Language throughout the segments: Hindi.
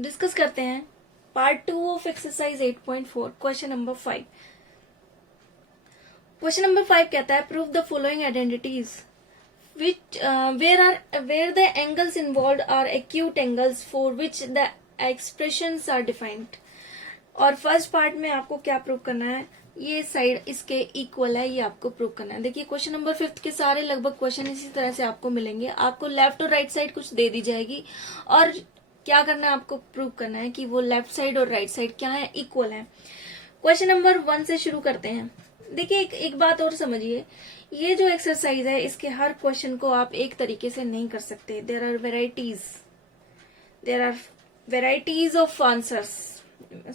डिस्कस करते हैं part 2 of exercise 8.4 question number 5। Question number 5 कहता है prove the following identities which where the angles involved are acute angles for which the expressions are defined। और फर्स्ट पार्ट में आपको क्या प्रूव करना है, ये साइड इसके इक्वल है, ये आपको प्रूव करना है। देखिए क्वेश्चन नंबर 5 के सारे लगभग क्वेश्चन इसी तरह से आपको मिलेंगे। आपको लेफ्ट और राइट साइड कुछ दे दी जाएगी और क्या करना है, आपको प्रूव करना है कि वो लेफ्ट साइड और राइट साइड क्या है, इक्वल है। क्वेश्चन नंबर 1 से शुरू करते हैं। देखिए एक बात और समझिए, ये जो एक्सरसाइज है इसके हर क्वेश्चन को आप एक तरीके से नहीं कर सकते। There are varieties of answers,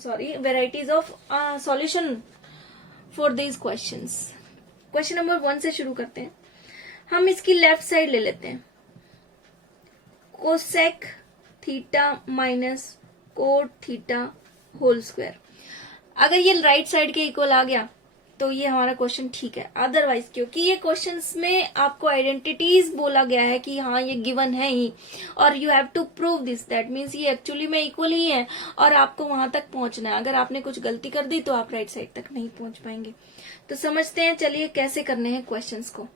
varieties of solution for these questions. Question number 1 से शुरू करते हैं। हम इसकी लेफ्ट साइड ले लेते हैं, cosec theta minus cot theta whole square. अगर ये राइट साइड के इक्वल आ गया तो ये हमारा क्वेश्चन ठीक है। अदरवाइज क्योंकि ये क्वेश्चंस में आपको आइडेंटिटीज बोला गया है कि हाँ ये गिवन है ही और you have to prove this, that means ये एक्चुअली में इक्वल ही है और आपको वहां तक पहुंचना है। अगर आपने कुछ गलती कर दी तो आप राइट साइड तक नहीं पहुंच पाएंगे। तो समझते हैं, चलिए कैसे करने हैं क्वेश्चंस को।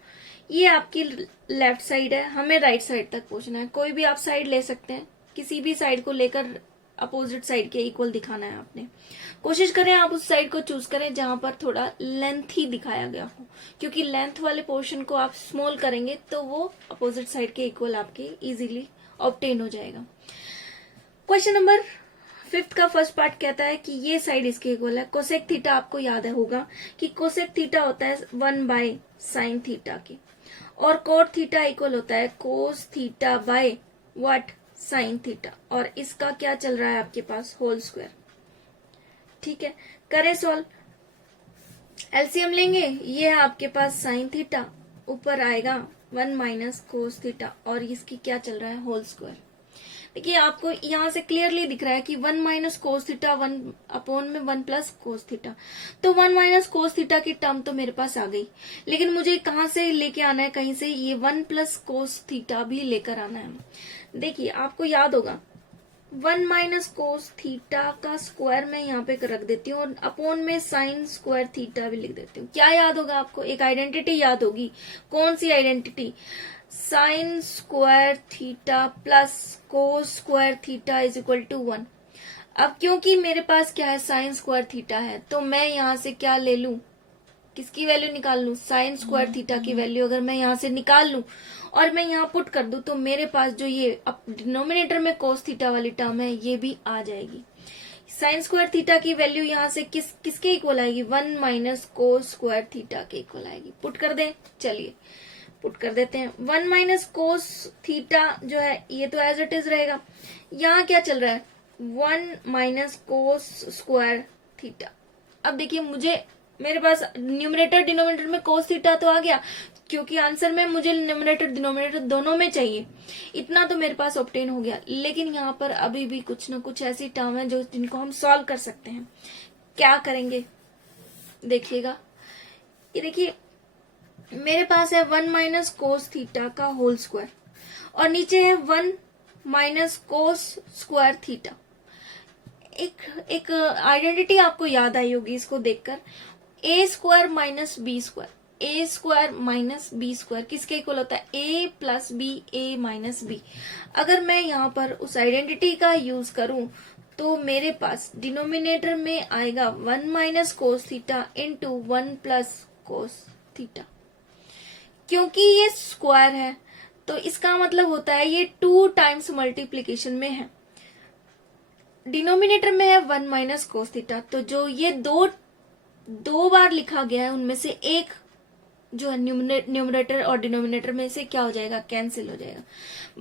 ये आपकी लेफ्ट साइड है, हमें राइट साइड तक पहुंचना है। कोई भी आप साइड ले सकते हैं, किसी भी साइड को लेकर अपोजिट साइड के इक्वल दिखाना है आपने। कोशिश करें आप उस साइड को चूज करें जहां पर थोड़ा लेंथ ही दिखाया गया हो, क्योंकि लेंथ वाले पोर्शन को आप स्मॉल करेंगे तो वो अपोजिट साइड के इक्वल आपके इजीली ऑब्टेन हो जाएगा। क्वेश्चन नंबर 5 का फर्स्ट पार्ट कहता है कि ये साइड इसके इक्वल है। कोसेक थीटा आपको याद है होगा कि कोसेक थीटा होता है 1/sin थीटा के, और कोट थीटा इक्वल होता है cos theta by what, sine theta. और इसका क्या चल रहा है आपके पास, होल स्क्वायर। ठीक है, करें सॉल्व। एलसीएम लेंगे, ये है आपके पास साइन थीटा, ऊपर आएगा 1 माइनस कोस थीटा और इसकी क्या चल रहा है, होल स्क्वायर। देखिए आपको यहां से क्लियरली दिख रहा है कि 1 माइनस कोस थीटा 1 अपॉन में 1 प्लस कोस थीटा। तो 1 माइनस कोस थीटा की टर्म तो मेरे पास आ गई, लेकिन मुझे कहां से लेके आना है, कहीं से ये 1 प्लस कोस थीटा भी लेकर आना है। देखिए आपको याद होगा 1 माइनस कोस थीटा का स्क्वायर मैं यहाँ पे रख देती हूँ और अपॉन में साइन स्क्वायर थीटा भी लिख देती हूँ। क्या याद होगा आपको, एक आइडेंटिटी याद होगी। कौन सी identity, sine square theta plus cos square theta is equal to 1। अब क्योंकि मेरे पास क्या है, साइन स्क्वायर थीटा है, तो मैं यहाँ से क्या ले लूं, किसकी वैल्यू निकाल लूं, साइन स्क्वायर थीटा की वैल्यू अगर मैं यहाँ से निकाल लूं और मैं यहाँ पुट कर दूं तो मेरे पास जो ये अब डिनोमिनेटर में कोस थीटा वाली टर्म है ये भी आ जाएगी। साइन स्क्वायर थीटा की वैल्यू यहाँ से किसके इक्वल आएगी, 1 माइनस कोस स्क्वायर थीटा के इक्वल आएगी। पुट कर दें, चलिए पुट कर देते हैं। 1 माइनस कोस थीटा जो है ये तो एज इट इज रहेगा। यहाँ क्या चल रहा है, 1 माइनस कोस स्क्वायर थीटा। अब देखिए मेरे पास न्यूमरेटर डिनोमिनेटर में कोस थीटा तो आ गया, क्योंकि आंसर में मुझे न्यूमरेटर डिनोमिनेटर दोनों में चाहिए। इतना तो मेरे पास ऑब्टेन हो गया, लेकिन यहाँ पर अभी भी कुछ ना कुछ ऐसी टर्म है जिनको हम सॉल्व कर सकते हैं। क्या करेंगे देखिएगा, ये देखिए मेरे पास है 1 माइनस कोस थीटा का होल स्क्वायर और नीचे है 1 माइनस कोस स्क्वायर थीटा। एक आइडेंटिटी आपको याद आई होगी इसको देखकर, ए स्क्वायर माइनस बी स्क्वायर। ए स्क्वायर माइनस बी स्क्वायर किसके इक्वल होता है, ए plus b, a minus B. अगर मैं यहाँ पर उस आइडेंटिटी का यूज करूं तो मेरे पास डिनोमिनेटर में आएगा 1 minus cos theta into 1 plus cos theta. क्योंकि ये स्क्वायर है तो इसका मतलब होता है ये 2 टाइम्स मल्टीप्लीकेशन में है। डिनोमिनेटर में है 1 माइनस कोस थीटा, तो जो ये दो बार लिखा गया है उनमें से एक जो है न्यूमरेटर और डिनोमिनेटर में से क्या हो जाएगा, कैंसिल हो जाएगा।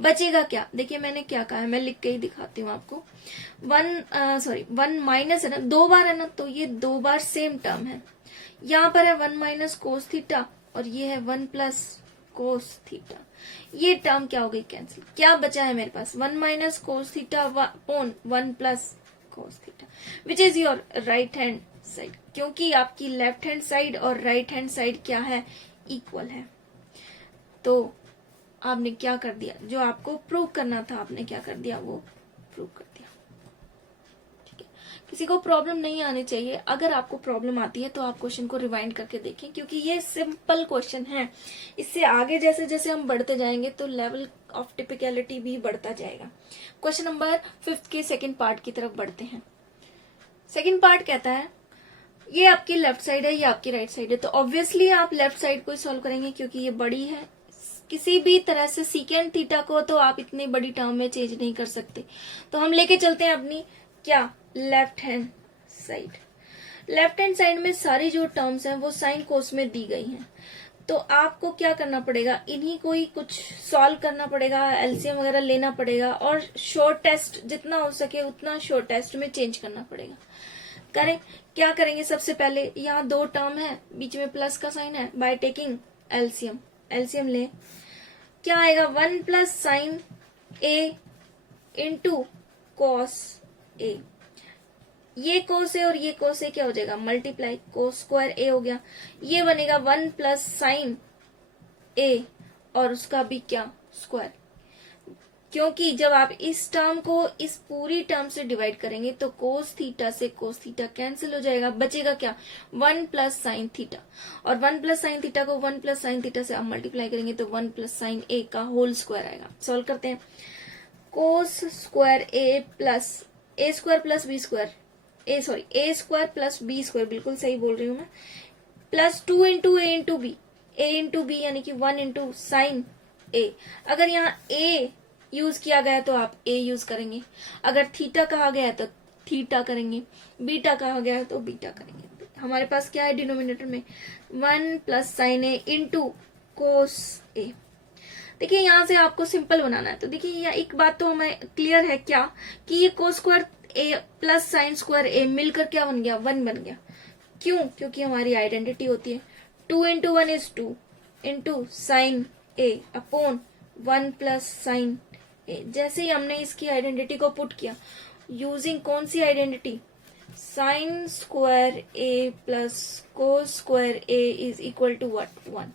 बचेगा क्या, देखिए मैंने क्या कहा है, मैं लिख के ही दिखाती हूँ आपको। 1 माइनस है ना, 2 बार है ना, तो ये 2 बार सेम टर्म है। यहाँ पर है 1 माइनस कोस थीटा और ये है 1 प्लस कोस थीटा। ये टर्म क्या हो गई, कैंसिल। क्या बचा है मेरे पास, 1 minus cos theta upon 1 plus cos theta, which is your right hand side, क्योंकि आपकी लेफ्ट हैंड साइड और राइट हैंड साइड क्या है, इक्वल है। तो आपने क्या कर दिया, जो आपको प्रूव करना था आपने क्या कर दिया, वो प्रूव कर दिया। किसी को प्रॉब्लम नहीं आनी चाहिए। अगर आपको प्रॉब्लम आती है तो आप क्वेश्चन को रिवाइंड करके देखें, क्योंकि ये सिंपल क्वेश्चन है। इससे आगे जैसे जैसे हम बढ़ते जाएंगे तो लेवल ऑफ टिपिकलिटी भी बढ़ता जाएगा। क्वेश्चन नंबर 5 के सेकंड पार्ट की तरफ बढ़ते हैं। सेकंड पार्ट कहता है ये आपकी लेफ्ट साइड है, ये आपकी राइट साइड है, तो ऑब्वियसली आप लेफ्ट साइड को ही सॉल्व करेंगे क्योंकि ये बड़ी है। किसी भी तरह से सीकेंड थीटा को तो आप इतनी बड़ी टर्म में चेंज नहीं कर सकते, तो हम लेके चलते हैं अपनी क्या left hand side. Left hand side में सारी जो टर्म्स हैं वो साइन कोस में दी गई हैं, तो आपको क्या करना पड़ेगा, इन्हीं को ही कुछ सॉल्व करना पड़ेगा, एलसीएम वगैरह लेना पड़ेगा और शॉर्ट टेस्ट जितना हो सके उतना शॉर्ट टेस्ट में चेंज करना पड़ेगा। करें क्या करेंगे, सबसे पहले यहाँ दो टर्म है, बीच में प्लस का साइन है, बाय टेकिंग एलसीएम। एलसीएम ले, क्या आएगा 1 plus sine A into cos A. ये कोस ए और ये कोस ए क्या हो जाएगा, मल्टीप्लाई, कोस स्क्वायर ए हो गया। ये बनेगा 1 प्लस साइन ए और उसका भी क्या स्क्वायर, क्योंकि जब आप इस टर्म को इस पूरी टर्म से डिवाइड करेंगे तो कोस थीटा से कोस थीटा कैंसिल हो जाएगा, बचेगा क्या 1 प्लस साइन थीटा, और 1 प्लस साइन थीटा को 1 प्लस साइन थीटा से आप मल्टीप्लाई करेंगे तो 1 प्लस साइन ए का होल स्क्वायर आएगा। सॉल्व करते हैं, कोस square A plus A square plus B square, A square plus B square, बिल्कुल सही बोल रही हूं मैं, प्लस 2 इंटू ए इंटू बी, ए इंटू बी यानी कि 1 इंटू साइन ए। अगर यहाँ ए यूज किया गया तो आप ए यूज करेंगे, अगर थीटा कहा गया है तो थीटा करेंगे, बीटा कहा गया है तो बीटा करेंगे। हमारे पास क्या है डिनोमिनेटर में 1 प्लस साइन ए इंटू कोस ए। देखिए यहाँ से आपको सिंपल बनाना है, तो देखिए यहाँ एक बात तो हमें क्लियर है क्या कि ये कोस square A plus sign square ए मिलकर क्या बन गया 1 बन गया। क्यों, क्योंकि हमारी आइडेंटिटी होती है 2 into 1 is 2 into sine A upon 1 plus sine A. जैसे ही हमने इसकी आइडेंटिटी को पुट किया यूजिंग कौन सी identity, sine square A plus cos square A is equal to what 1।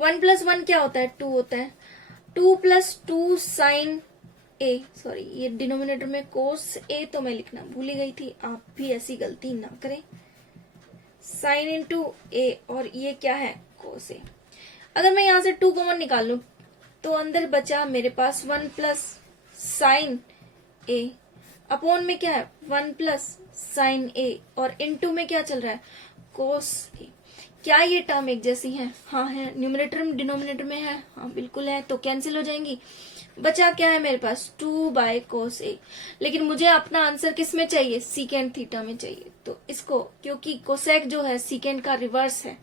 1 plus 1 क्या होता है 2 होता है, 2 प्लस 2 साइन ए, सॉरी ये डिनोमिनेटर में कोस ए तो मैं लिखना भूल ही गई थी, आप भी ऐसी गलती ना करें, साइन इंटू ए और ये क्या है कोस ए। अगर मैं यहां से 2 कॉमन निकाल लूं तो अंदर बचा मेरे पास 1 प्लस साइन ए, अपॉन में क्या है 1 प्लस साइन ए और इनटू में क्या चल रहा है कोस ए। क्या ये टर्म एक जैसी है, हाँ है, न्यूमरेटर में डिनोमिनेटर में है, हाँ बिल्कुल है, तो कैंसिल हो जाएंगी। बचा क्या है मेरे पास 2 बाय कोस ए, लेकिन मुझे अपना आंसर किस में चाहिए सीकेंड थीटा में चाहिए, तो इसको क्योंकि कोसेक जो है सीकेंड का रिवर्स है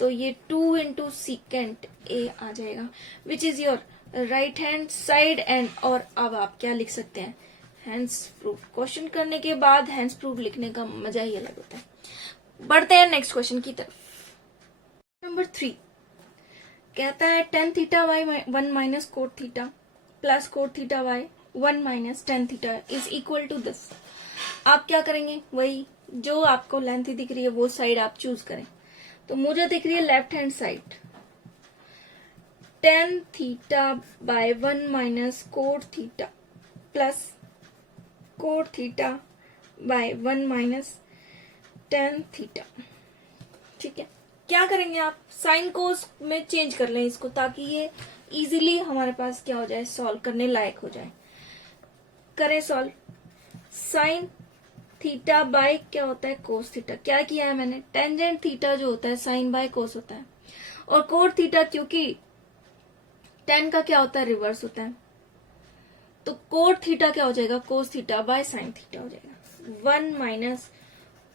तो ये 2 इंटू सीकेंट ए आ जाएगा, विच is your right hand side and. और अब आप क्या लिख सकते हैं हैंड्स प्रूफ। क्वेश्चन करने के बाद हैंड्स प्रूफ लिखने का मजा ही अलग होता है। बढ़ते हैं नेक्स्ट क्वेश्चन की तरफ। नंबर 3 कहता है tan theta by 1 minus cot theta plus cot theta by 1 minus tan theta is equal to this. आप क्या करेंगे, वही जो आपको लेंथ दिख रही है वो साइड आप चूज करें। तो मुझे दिख रही है left hand side, tan theta by 1 minus cot theta plus cot theta by 1 minus tan theta. ठीक है, क्या करेंगे आप साइन कोस में चेंज कर लें इसको, ताकि ये इजीली हमारे पास क्या हो जाए सॉल्व करने लायक हो जाए। करें सॉल्व, साइन थीटा बाय क्या होता है कोस थीटा, क्या किया है मैंने, टेंजेंट थीटा जो होता है साइन बाय कोस होता है, और कोट थीटा क्योंकि टेन का क्या होता है रिवर्स होता है, तो कोट थीटा क्या हो जाएगा cos theta by sine theta हो जाएगा। 1 minus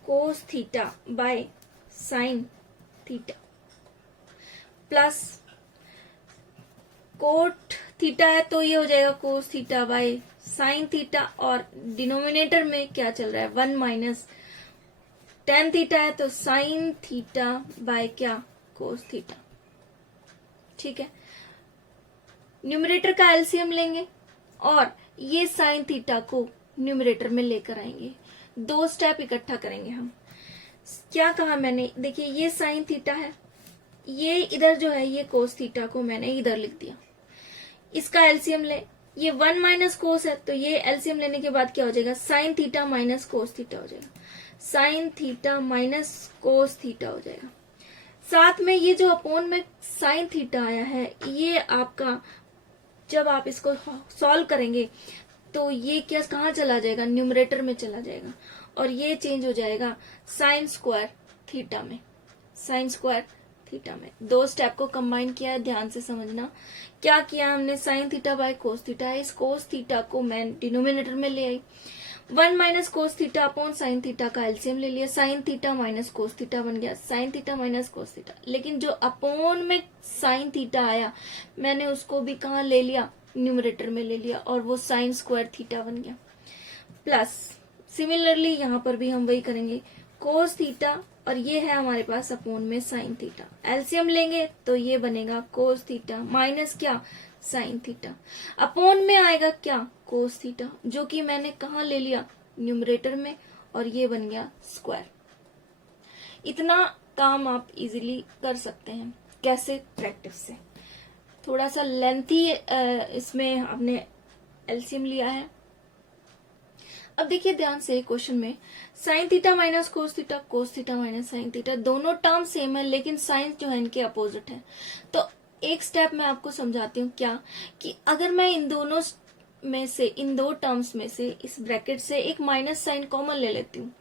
cos theta by sine theta plus cot theta है तो ये हो जाएगा cos theta by sine theta, और डिनोमिनेटर में क्या चल रहा है 1 माइनस tan थीटा है तो साइन थीटा बाय क्या कोस थीटा। ठीक है, न्यूमरेटर का एलसीएम लेंगे और ये साइन थीटा को न्यूमरेटर में लेकर आएंगे, 2 स्टेप इकट्ठा करेंगे हम। क्या कहा मैंने, देखिए ये साइन थीटा है, ये इधर जो है ये कोस थीटा को मैंने इधर लिख दिया, इसका एलसीएम ले ये 1 माइनस कोस है, तो ये एलसीएम लेने के बाद क्या हो जाएगा, sign theta minus cos theta हो जाएगा, sign theta minus cos theta हो जाएगा। साथ में ये जो अपोन में साइन थीटा आया है, ये आपका जब आप इसको सॉल्व करेंगे तो ये क्या कहाँ चला जाएगा, न्यूमरेटर में चला जाएगा, और ये चेंज हो जाएगा साइन स्क्वायर थीटा में, साइन स्क्वायर थीटा में। दो स्टेप को कंबाइन किया है, ध्यान से समझना। क्या किया हमने, sine theta by cos theta, इस कोस थीटा को मैं डिनोमिनेटर में ले आई, 1 minus cos theta upon sine theta का एलसीएम ले लिया, sign theta minus cos theta बन गया sign theta minus cos theta. लेकिन जो अपॉन में साइन थीटा आया, मैंने उसको भी कहाँ ले लिया, न्यूमरेटर में ले लिया, और वो साइन स्क्वायर थीटा बन गया। प्लस सिमिलरली यहाँ पर भी हम वही करेंगे, कोस थीटा, और ये है हमारे पास अपॉन में साइन थीटा, एलसीएम लेंगे तो ये बनेगा कोस थीटा माइनस क्या, साइन थीटा, अपॉन में आएगा क्या, कोस थीटा, जो कि मैंने कहा ले लिया, न्यूमरेटर में, और ये बन गया स्क्वायर। इतना काम आप इजीली कर सकते हैं। कैसे, प्रैक्टिस से। थोड़ा सा लेंथी इसमें आपने एलसीएम लिया है। अब देखिए ध्यान से, क्वेश्चन में sine theta minus cos theta minus sine theta, दोनों टर्म सेम है, लेकिन साइन जो है इनके अपोजिट है। तो एक स्टेप मैं आपको समझाती हूँ, क्या कि अगर मैं इन दोनों में से, इन दो टर्म्स में से, इस ब्रैकेट से एक माइनस साइन कॉमन ले लेती हूँ,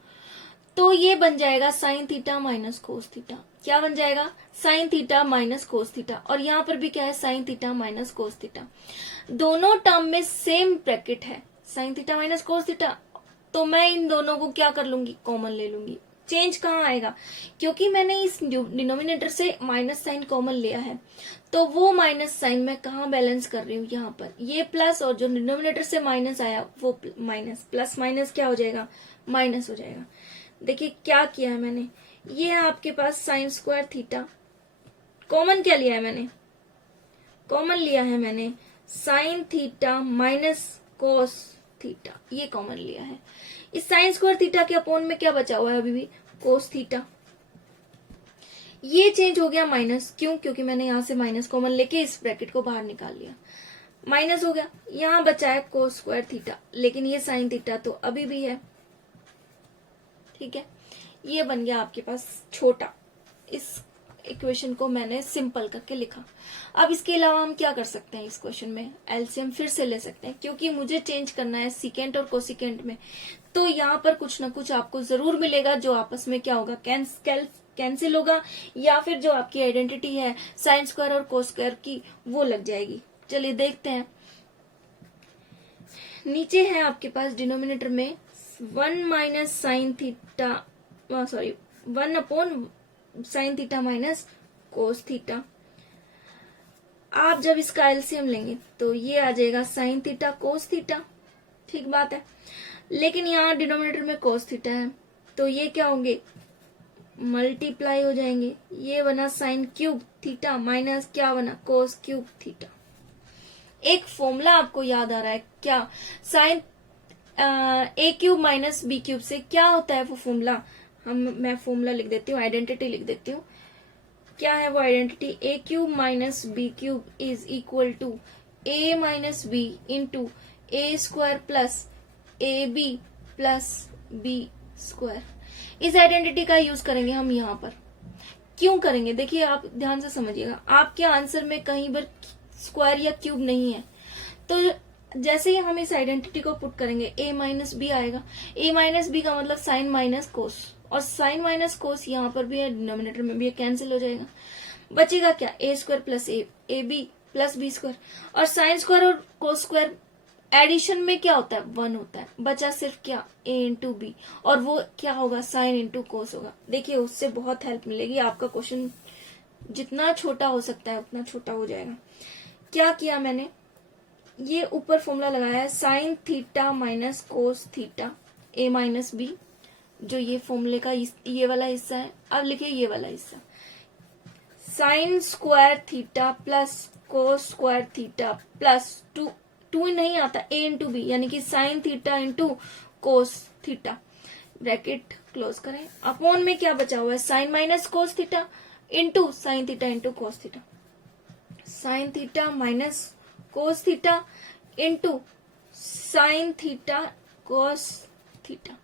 तो ये बन जाएगा sign theta minus cos theta. क्या बन जाएगा, sign theta minus cos theta, और यहाँ पर भी क्या है, sine theta minus cos theta. दोनों टर्म में सेम ब्रैकेट है, sine theta minus cos theta, तो मैं इन दोनों को क्या कर लूंगी, कॉमन ले लूंगी। चेंज कहाँ आएगा, क्योंकि मैंने इस डिनोमिनेटर से माइनस साइन कॉमन लिया है, तो वो माइनस साइन मैं कहाँ बैलेंस कर रही हूँ, यहाँ पर ये प्लस, और जो डिनोमिनेटर से माइनस आया वो माइनस, प्लस माइनस क्या हो जाएगा, माइनस हो जाएगा। देखिए क्या किया है मैंने, ये है आपके पास साइन स्क्वायर थीटा, कॉमन क्या लिया है मैंने, कॉमन लिया है मैंने sign theta minus cos theta, ये कॉमन लिया है। इस साइन स्क्वायर थीटा के अपॉन में क्या बचा हुआ है अभी भी, कोस थीटा। ये चेंज हो गया माइनस, क्यों, क्योंकि मैंने यहां से माइनस कॉमन लेके इस ब्रैकेट को बाहर निकाल लिया, माइनस हो गया। यहां बचा है कोस स्क्वायर थीटा, लेकिन ये साइन थीटा तो अभी भी है, ठीक है। ये बन गया आपके पास छोटा, इस इक्वेशन को मैंने सिंपल करके लिखा। अब इसके अलावा हम क्या कर सकते हैं, इस क्वेश्चन में एलसीएम फिर से ले सकते हैं, क्योंकि मुझे चेंज करना है सीकेंट और कोसिकेंट में, तो यहाँ पर कुछ ना कुछ आपको जरूर मिलेगा जो आपस में क्या होगा, कैंसिल होगा, या फिर जो आपकी आइडेंटिटी है साइन स्क्वायर और कोस स्क्वायर की, वो लग जाएगी। चलिए देखते हैं। नीचे है आपके पास डिनोमिनेटर में 1 minus sine theta, sorry 1 upon sine theta minus cos theta. आप जब इसका एलसीएम लेंगे तो ये आ जाएगा साइन थीटा कोस थीटा, ठीक बात है। लेकिन यहाँ डिनोमिनेटर में कोस थीटा है, तो ये क्या होंगे, मल्टीप्लाई हो जाएंगे। ये बना साइन क्यूब थीटा माइनस क्या बना, कोस क्यूब थीटा। एक फॉर्मूला आपको याद आ रहा है क्या, साइन ए क्यूब माइनस बी क्यूब से क्या होता है वो फॉर्मूला, मैं फॉर्मूला लिख देती हूँ, आइडेंटिटी लिख देती हूँ। क्या है वो identity, a cube minus b cube is equal to a minus b into a square plus A B plus B square. इस आइडेंटिटी का यूज करेंगे हम यहाँ पर। क्यों करेंगे, देखिए आप ध्यान से समझिएगा, आपके आंसर में कहीं पर स्क्वायर या क्यूब नहीं है, तो जैसे ही हम इस आइडेंटिटी को पुट करेंगे ए माइनस बी आएगा। ए माइनस बी का मतलब साइन माइनस कोस, और साइन माइनस कोस यहाँ पर भी है, डिनोमिनेटर में भी कैंसिल हो जाएगा। बचेगा क्या, A square plus A B plus B square, और साइन स्क्वायर और कोस स्क्वायर एडिशन में क्या होता है, 1 होता है। बचा सिर्फ क्या, ए इंटू बी, और वो क्या होगा, साइन इंटू कोस होगा। देखिए उससे बहुत हेल्प मिलेगी, आपका क्वेश्चन जितना छोटा हो सकता है उतना छोटा हो जाएगा। क्या किया मैंने, ये ऊपर फॉर्मूला लगाया है sine theta minus cos theta A minus B, जो ये फॉर्मूले का ये वाला हिस्सा है। अब लिखिए ये वाला हिस्सा, sine square theta plus cos square theta plus two नहीं आता, ए इंटू बी, यानी कि sine theta into cos theta, bracket close करें। अपॉन में क्या बचा हुआ है, sine minus cos theta into sine theta into cos theta, sine theta minus cos theta into sine theta cos theta.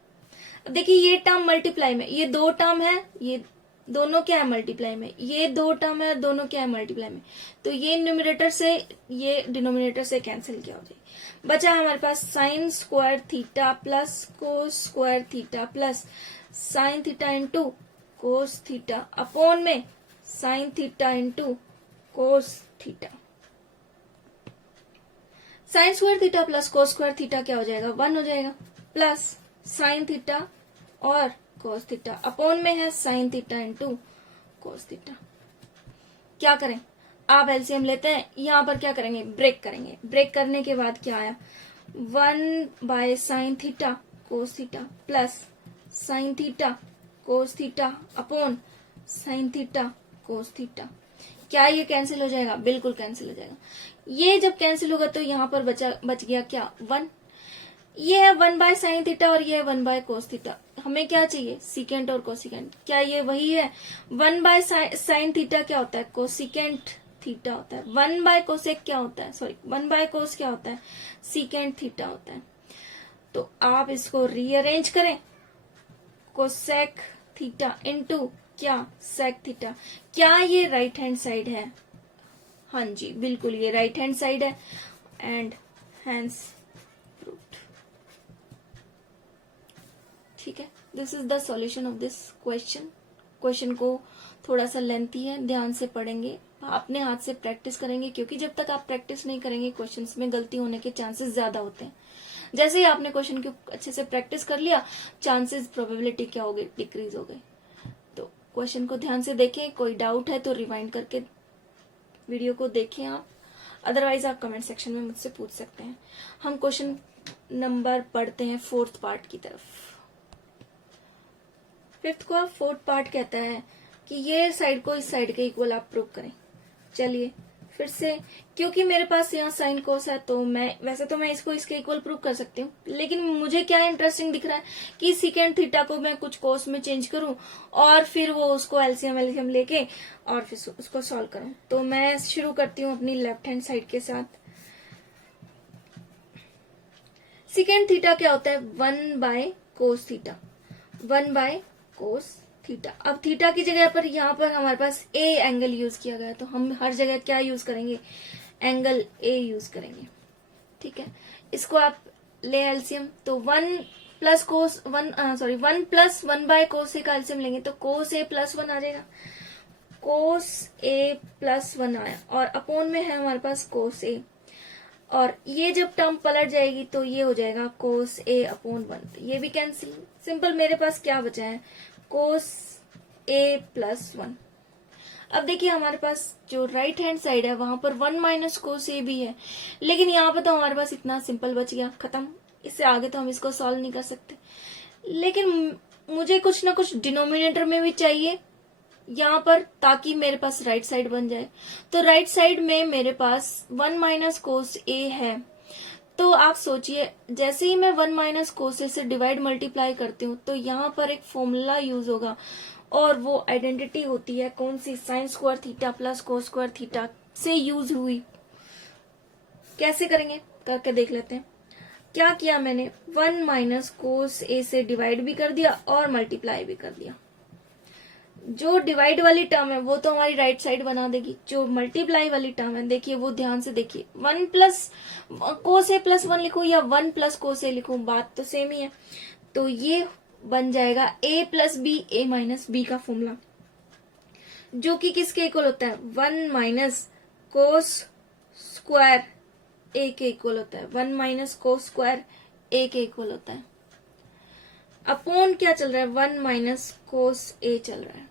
अब देखिए ये टर्म मल्टीप्लाई में, ये दो टर्म है, ये दोनों क्या है मल्टीप्लाई में, ये दो टर्म है, दोनों क्या है मल्टीप्लाई में, तो ये न्यूमरेटर से ये डिनोमिनेटर से कैंसिल किया हो जाए। बचा हमारे पास sine square theta plus cos square theta plus sine theta into cos theta upon में sine theta into cos theta. Sine square theta plus cos square theta क्या हो जाएगा, 1 हो जाएगा, प्लस साइन थीटा और कोस थीटा अपॉन में है sine theta into cos theta. क्या करें, आप एलसीएम लेते हैं, यहां पर क्या करेंगे, ब्रेक करेंगे। ब्रेक करने के बाद क्या आया, 1 by sine theta cos theta plus sine theta cos theta upon sine theta cos theta. क्या ये कैंसिल हो जाएगा, बिल्कुल कैंसिल हो जाएगा। ये जब कैंसिल होगा तो यहां पर बच गया क्या, 1। ये है 1 बाय साइन थीटा और ये है 1 बाय कोस थीटा। हमें क्या चाहिए, सीकेंट और कोसिकेंट। क्या ये वही है, 1 बाय साइन थीटा क्या होता है, कोसिकेंट थीटा होता है। 1 बाय कोसेक क्या होता है, सॉरी 1 बाय कोस क्या होता है, सीकेंट थीटा होता है। तो आप इसको रीअरेंज करें, कोसेक थीटा इंटू क्या, सेक थीटा। क्या ये राइट हैंड साइड है, हाँ जी बिल्कुल ये राइट हैंड साइड है, एंड हैंस प्रूव्ड। ठीक है, this is the solution of this question. Question को थोड़ा सा लेंथी है, ध्यान से पढ़ेंगे, अपने हाथ से प्रैक्टिस करेंगे, क्योंकि जब तक आप प्रैक्टिस नहीं करेंगे क्वेश्चंस में गलती होने के चांसेस ज्यादा होते हैं। जैसे ही आपने क्वेश्चन को अच्छे से प्रैक्टिस कर लिया, चांसेस प्रोबेबिलिटी क्या हो गई, डिक्रीज हो गई। तो क्वेश्चन को ध्यान से देखें, कोई डाउट है तो रिवाइंड करके वीडियो को देखें आप, अदरवाइज आप कमेंट सेक्शन में मुझसे पूछ सकते हैं। हम क्वेश्चन नंबर पढ़ते हैं 4th पार्ट की तरफ। 5th को आप 4th पार्ट कहता है कि ये साइड को इस साइड के इक्वल आप प्रूव करें। चलिए फिर से, क्योंकि मेरे पास यहाँ साइन कोस है तो वैसे तो मैं इसको इसके इक्वल प्रूव कर सकती हूँ, लेकिन मुझे क्या इंटरेस्टिंग दिख रहा है कि सीकेंट थीटा को मैं कुछ कोस में चेंज करूं और फिर वो उसको एलसीएम लेके और फिर उसको सॉल्व करूं। तो मैं शुरू करती हूँ अपनी लेफ्ट हैंड साइड के साथ। सीकेंट थीटा क्या होता है, 1 by cos theta, 1 by cos theta. अब थीटा की जगह पर यहाँ पर हमारे पास ए एंगल यूज किया गया, तो हम हर जगह क्या यूज करेंगे, एंगल ए यूज करेंगे। ठीक है, इसको आप ले एलसीएम, तो 1 प्लस 1 बाय कोस ए का एलसीएम लेंगे तो कोस ए प्लस 1 आ जाएगा, कोस ए प्लस 1 आया, और अपॉन में है हमारे पास कोस ए, और ये जब टर्म पलट जाएगी तो ये हो जाएगा कोस ए अपॉन 1। ये भी कैंसिल, सिंपल। मेरे पास क्या बचा है, कोस ए प्लस 1। अब देखिए हमारे पास जो राइट हैंड साइड है वहां पर 1 माइनस कोस ए भी है, लेकिन यहाँ पे तो हमारे पास इतना सिंपल बच गया, खत्म। इससे आगे तो हम इसको सॉल्व नहीं कर सकते, लेकिन मुझे कुछ ना कुछ डिनोमिनेटर में भी चाहिए यहाँ पर, ताकि मेरे पास राइट साइड बन जाए। तो राइट साइड में मेरे पास 1 माइनस कोस ए है, तो आप सोचिए जैसे ही मैं 1 माइनस कोस ए से डिवाइड मल्टीप्लाई करती हूँ तो यहाँ पर एक फॉर्मूला यूज होगा, और वो आइडेंटिटी होती है कौन सी, sine square theta plus cos square theta से यूज हुई। कैसे करेंगे, करके देख लेते हैं। क्या किया मैंने, 1 माइनस कोस ए से डिवाइड भी कर दिया और मल्टीप्लाई भी कर दिया। जो डिवाइड वाली टर्म है वो तो हमारी राइट साइड बना देगी, जो मल्टीप्लाई वाली टर्म है देखिए वो ध्यान से देखिए, 1 प्लस कोस ए प्लस 1 लिखूं या 1 प्लस कोस ए लिखूं, बात तो सेम ही है। तो ये बन जाएगा a plus b, a minus b का फॉर्मूला, जो कि किसके इक्वल होता है, 1 माइनस कोस स्क्वायर ए के इक्वल होता है, 1 माइनस कोस स्क्वायर ए के इक्वल होता है। अपॉन क्या चल रहा है, 1 माइनस कोस ए चल रहा है,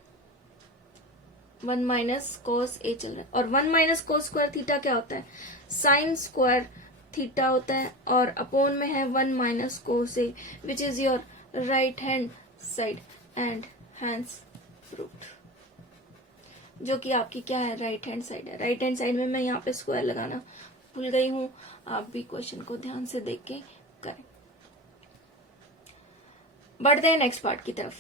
1 माइनस कोस ए चल रहा है। और 1 माइनस कोस स्क्वायर थीटा क्या होता है, साइन स्क्वायर थीटा होता है, और अपॉन में है 1 minus cos a, which is your right hand side, and hence proved, जो कि आपकी क्या है, राइट हैंड साइड है। राइट हैंड साइड में मैं यहाँ पे स्क्वायर लगाना भूल गई हूँ, आप भी क्वेश्चन को ध्यान से देख के करें। बढ़ते हैं नेक्स्ट पार्ट की तरफ।